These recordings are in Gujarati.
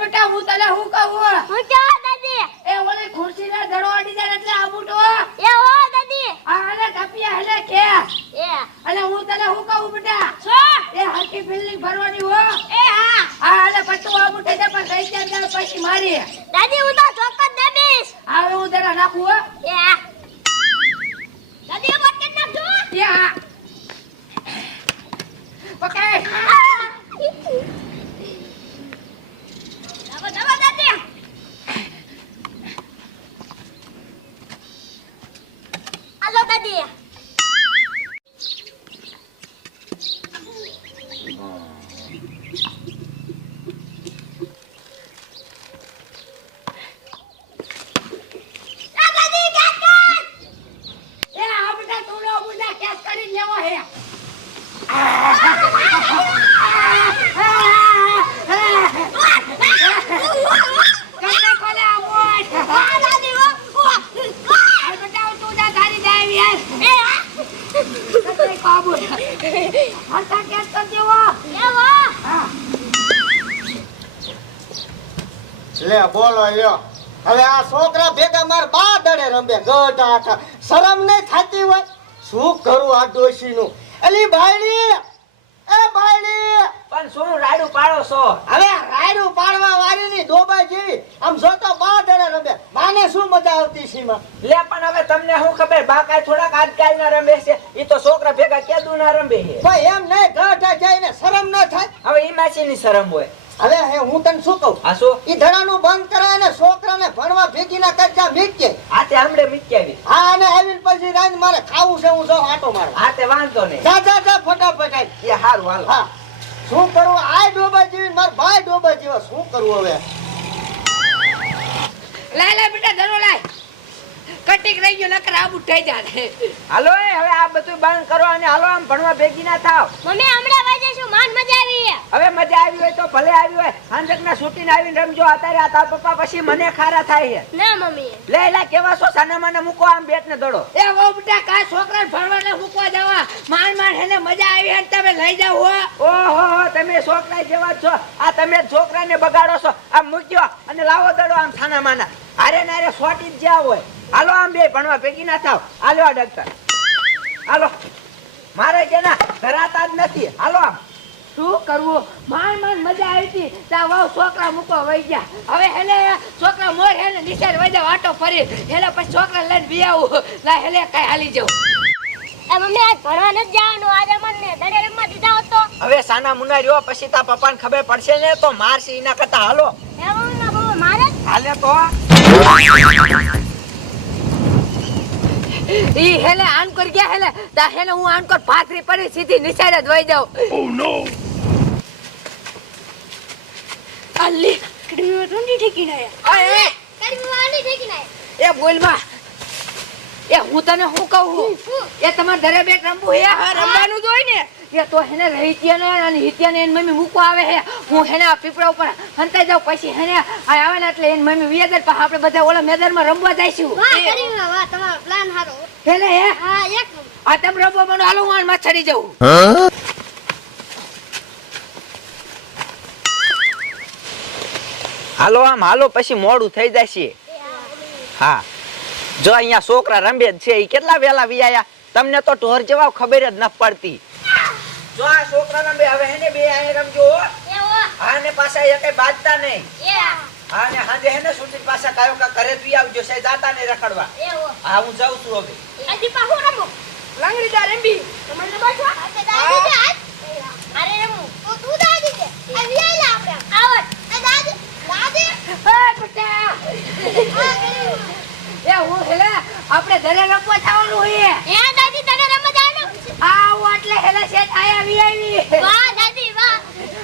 બેટા હું તને હું કહું હું? કે દાદી? એ ઓલે ખુરશી ના ધડો અડી જાય એટલે આ બૂટો એ હો દાદી. આ આને ટપિયા હેલે કે. એ. અને હું તને હું કહું બેટા? છો એ હકી બિલ્ડિંગ ભરવાની હો. એ હા. હા અને પટ્ટો આ બૂટે દે પર કઈ ત્યાં ત્યાં પછી મારી. દાદી હું તો ચોક્કસ દેબીસ હવે હું તને નાખું હો. એ દાદી મત કે નાખજો એ હા. પકડ. હાલો દાદી આ દાદી કાકા એ આ બેટા તું લો બુડા કેસ કરી લેવો હે કને કોલે આવોય આ દાદી વો આ બેટા તું જા ધારી જાય યાર એ હા કને કાબુ લે, બોલો, લ્યો. હવે આ છોકરા ભેગા માર બા દડે રમે, ગઢ આખા. શરમ નહીં થતી હોય? શું કરું આ ડોશીનું? એલી બાયડી એ બાયડી પણ શું રાડું પાડો છો? હવે રાયડું પાડવા વાળીની ધોબા જેવી. આમ જોતો બા દડે રમે. માને શું મજા આવતી સીમાં? લે પણ હવે તમને શું ખબર? બાકા થોડાક આજકાલના રમે છે. ઈ તો છોકરા ભેગા કેદું ના રમે છે? ભાઈ એમ નહીં ગઢ જઈને શરમ ન થાય. હવે ઈ માસીની શરમ હોય. હવે હે હું તને શું કહું? આ શું? ઈ ધડાનું બંધ કરાય ને છોકરાને ભણવા ભેગીના કરજા મીટકે. આ તે હમણે મીટકે આવી. હા અને આવીને પછી રાજ મારે ખાવું છે હું જાઉં આટો મારવા. આ તે વાંધો નહીં. જા જા જા ફટાફટ આય. એ હારું હાલ. હા. શું કરવું આ ડોબા જીવી માર ભાઈ ડોબા જીવા. શું કરવું હવે? લાય લાય બેટા ધરો લાય. કટિંગ રહી ગયો નકર આબુ થઈ જાય હાલો એ હવે આ બધું બંધ કરો અને હાલો આમ ભણવા ભેગી ના થાવ મમ્મી હમણાં વાજેશું માન મજા આવી હવે મજા આવી હોય તો ભલે આવી હોય હાંજક ના છૂટીને આવીને રમજો અત્યારે આ તાર પપ્પા પછી મને ખારા થાય છે. ના મમ્મી. લે લે કેવા છો? સાના મને મૂકો આમ બેટ ને દડો. એ હો બટા કા છોકરા ભણવાને મૂકવા જવા? માન માન એને મજા આવી હે તમે લઈ જાવ હો. ઓહો હો, તમે છોકરા જેવા છો. આ તમે છોકરા છોકરાને બગાડો છો. આમ મૂક્યો અને લાવો દડો આમ છાના માના હારે ના હારે સોટી જ્યાં હોય. હાલો આમ બે ભણવા ભેગી ના થાવ. હાલો આ ડોક્ટર હાલો. મારે કે ના ધરાતા જ નથી. હાલો આમ. શું કરવું? માન માન મજા આવી હતી. તા વાવ છોકરા મૂકવા વહી ગયા. હવે હેલે છોકરા મોર હેલે નિશાળ વહી જાવ આટો ફરી. હેલે પછી છોકરા લઈને બી આવું. લા હેલે કઈ હાલી જવું એ મમ્મી આજ ભણવા નથી જવાનું. આજે મને દડે રમવા દીધા હતો. હવે સાના મુના રહ્યો પછી તા પપ્પાને ખબર પડશે ને તો મારશે એના કરતા. હાલો. એ મમ્મી મારે? હાલે તો. ઈ હેલે આનકોર ગયા હેલે. તા હેલે હું આન કર ફાકરી પડી સીધી નિશાળ જ વઈ જાવ અલ્લી કડવી રોંડી ઠેકી ના ઓય ઓય, કડવી વાંડી ઠેકી ના એ બોલમાં. એ હું તને શું કહું? એ તમારે ઘરે બેટ રમવું હે? રમવાનું ને એ તો હેને રહીત્યા ને અને હિત્યા ને એની મમ્મી મૂકવા આવે હે. હું હેને આ પીપળા ઉપર હંતાઈ જાઉં પછી હેને આ આવે ને એટલે એની મમ્મી વિયાદર પણ આપણે બધા ઓલા મેદાનમાં રમવા જઈશું. વાહ કરી વાહ તમારો પ્લાન સારો. હેલે હે? હા એક આ તમ રમવા મને હાલો હું આમાં ચડી જાઉં. હાલો આમ હાલો પછી મોડું થઈ જશે. હા. જો અહીંયા છોકરા રમે જ છે એ કેટલા વેલા વિયાયા? તમને તો ઢોર જેવા ખબર જ ન પડતી. જો આ છોકરાના બે હવે હેને બે આય રમજો હો. હા ને પાછા એ કઈ બાજતા નહીં. એ હા ને હાજે હેને સુધી પાછા કાયો કા ઘરે જ આવજો સે જાતા ને રખડવા. હા હું જાઉં છું હવે. આજી પાહો રમો? લાંગડી દા રંબી તમને બાજો આ દાદી દે આજ અરે રમો તો તું દાદી દે આ વિયાલા આપણે. આવત એ દાદી દાદી? એ બેટા એ હું હેલે આપણે ઘરે રમવા જવાનું હોય એ દાદી તને આવું એટલે હેલે શેઠ આયા વી આવી. વાહ દાદી વાહ.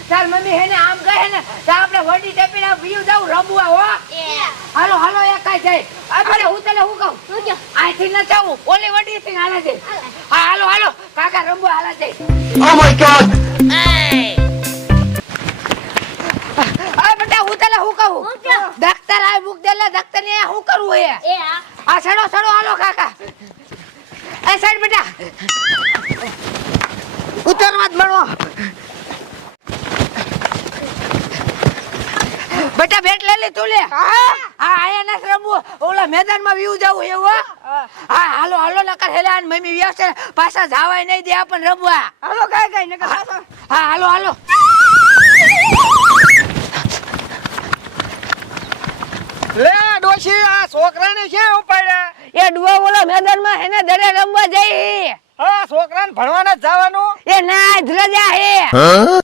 તાર મમ્મી હેને આમ કહે ને તો આપણે વડી ટેપીને વ્યુ જાવ રમવા હો. હાલો હાલો એ કાઈ જાય. આપણે હું તને હું કહું? તું જો આથી ન જાઉં ઓલી વડી થી હાલા જાય. હા હાલો હાલો કાકા રમવા હાલા જાય. ઓ માય ગોડ આ બેટા હું તને હું કહું? આ દેલા ને હું કરવું હે? એ આ આ સડો સડો હાલો કાકા. એ સાઈડ બેટા. ઉતરવા જ મળો. બેટા બેટ લઈ લે તું લે. હા. આયા નથી રમવું. ઓલા મેદાનમાં વ્યૂ જવું એવું હો? હા. હાલો હાલો નકર હેલા મમ્મી વ્યાસ છે. પાછા જાવાય નહીં દે આપણ રમવા. હાલો કાંઈ કાંઈ નકર પાછા. હા હાલો હાલો. લે ડોશી આ છોકરાને ક્યાં ઉપાડ્યા? એ ડુવા ઓલા મેદાનમાં હેને દરે રમવા જઈ. હા છોકરાને ભણવાના જ જવાનું. એ ના જ રજા હે.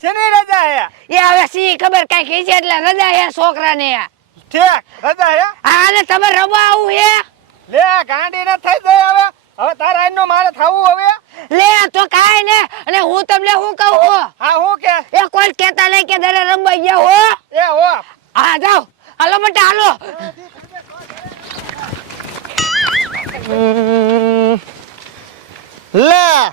શેની રજા હે? એ હવે સી ખબર કઈ કહી છે એટલે રજા હે છોકરાને. ઠીક રજા હે? હા ને તમે રમવા આવું હે? લે ગાંડી ન થઈ જાય હવે. હવે તારા આઈનો મારે થવું હવે. લે તો કાઈ ને. અને હું તમને હું કહું? હો હા હું કે? એ કોઈ કેતા નહીં કે દરે રમવા ગયા હો. એ હો. હા જાઓ. હાલો બેટા હાલો. લે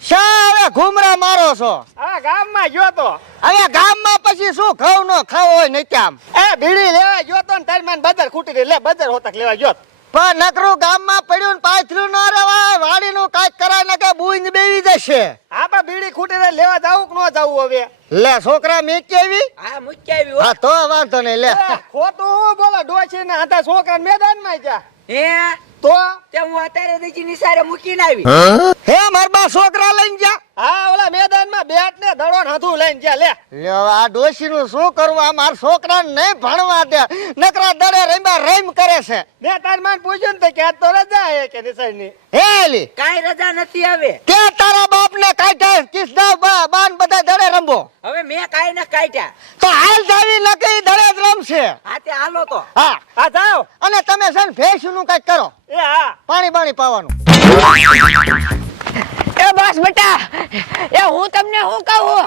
શા હવે ઘુમરા મારો છો? આ ગામમાં ગયો તો. હવે ગામમાં પછી શું ખાવ નો ખાવ હોય નહીં ત્યાં એ બીડી લેવા ગયો તો ને તારી માન બજાર ખૂટી રહી લે બજાર હોતક લેવા ગયો. પણ નકરું ગામમાં પડ્યું ને પાથર્યું ન રેવાય વાડીનું કાંઈક કરાય ને કે બુંદ બેવી જશે. આ પણ બીડી ખૂટી રહી લેવા જાવું કે ન જાવું હવે? લે છોકરા મેં કેવી હા મૂકી આવી હો. હા તો વાંધો નહીં લે. ખોટું હું બોલો ડોશી ને હતા છોકરા મેદાનમાં જા હે? તો? તે હું અત્યારે દેજી નિસારે મૂકીને આવી. હે માર બા છોકરા લઈને જા. હા ઓલા મેદાનમાં બેટ ને દડો ને હથું લઈને ગયા લે. લે આ ડોશી નું શું કરવું? આ મારા છોકરાને ને ભણવા દે. નકરા દડે રમ્યા રમ કરે છે. મે તાર માન પૂછ્યું ને તો કે તો રજા હે કે નિશાળની? હે લી. કાઈ રજા નથી આવે તે તારા બાપને કાઢ્યા કિસદા બા બાન બધા દડે રમવો? હવે મેં કાઈ ને કાઢ્યા તો હાલ જાવી નકરી દડે જ રમશે. હા તે હાલો તો. હા. હા જાઓ. અને તમે છે ને ફેશનું કઈ કરો. એ હા. પાણી બાણી પાવાનું. એ બસ બેટા. એ હું તમને શું કહું?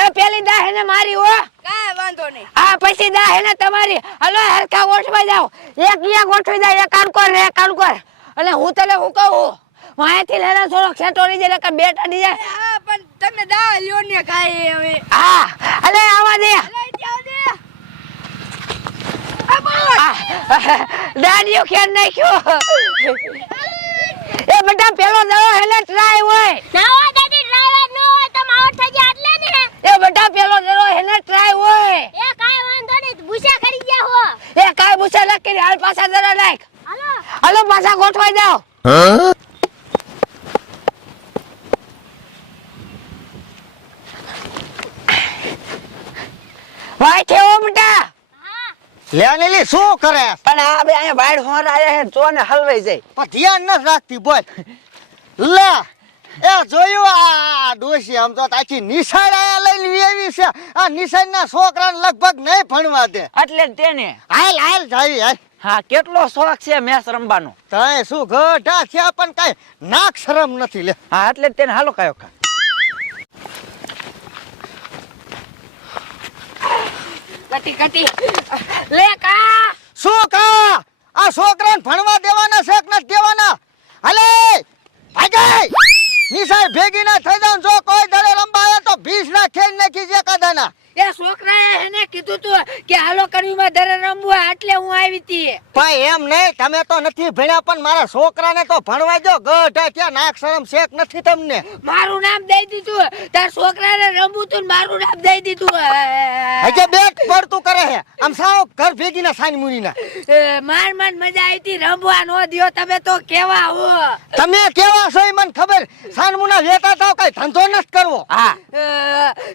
એ પેલી દા હેને મારી હો. કાય વાંધો નહીં. આ પછી દા હેને તમારી. હલો હરખા ગોઠવાઈ જાવ એક અહીંયા ગોઠવી જાય એક કામ કર એક કામ કર. અને હું તને શું કહું? માયાથી લેને થોડો ખેટો રહી જાય કે બેટા ડી જાય હા પણ તમે દા લ્યો ને કાઈ હવે. હા અલે આવા દે. દાદીઓ ખેર નાખ્યો. બેટા પેલો દડો હેલે ટ્રાય હોય. નવા દાદી ડ્રાઈવર નો હોય તો આઉટ થઈ ગયા એટલે ને. એ બેટા પેલો દડો હેલે ટ્રાય હોય. એ કાંઈ વાંધો નહીં ભૂસા કરી ગયા હો. એ કાય ભૂસા લખી હાલ પાછા દડા નાખ હાલો. હાલો પાછા ગોઠવાઈ જાઓ. ભાઈ છે ઓ બેટા. હા શું કરે? પણ આ બે અહીંયા બાયડ હોર આયા હે જો ને હલવાઈ જાય. પણ ધ્યાન ન રાખતી બોલ. લે એ જોયું આ ડોશી આમ તો આખી નિશાળ આયા લઈને એવી છે. આ નિશાળના છોકરાને લગભગ નહીં ભણવા દે. એટલે તેને હાલ હાલ જાવી હાલ. હા કેટલો શોખ છે મેચ રમવાનો. તય શું ગઢા છે પણ કાંઈ નાક શરમ નથી લે. હા એટલે તેને હાલો કાયો કા કટી કટી. લે કા શું કા આ છોકરાને ભણવા દેવાના છે કે નથી દેવાના હાલે ભાગે નિશાળ ભેગી ના થઈ જાવ જો કોઈ દડે રમવા આવે તો ભીસ ના ખેલ નાખી છે કદાના એ છોકરાએ એને કીધું તું કે હાલો કડવીમાં દરે રમવું એટલે હું આવી તી ભાઈ એમ નહીં તમે તો નથી ભણ્યા પણ મારા છોકરાને તો ભણવા દો ગઢા ત્યાં નાક શરમ શેક નથી તમને? મારું નામ દઈ દીધું તાર છોકરાને રમવું તું મારું નામ દઈ દીધું હજે બેટ પડતું કરે હે. આમ સાવ ઘર ભેગી ના સાની મુનીના. એ, માર માર મજા આવી રમવા નો દિયો. તમે તો કેવા હો. તમે કેવા છો એ મને ખબર? સાનમુના વેતા તો કઈ ધંધો નથી કરવો. હા.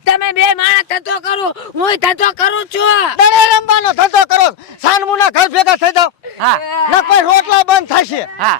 તમે બે માણસ ધંધો કરું. હું ધંધો કરું છું. દરે રમવાનો ધંધો કરો. સાનમુના ઘર ભેગા થઈ જાવ હા. ન કોઈ રોટલા બંધ થશે. હા.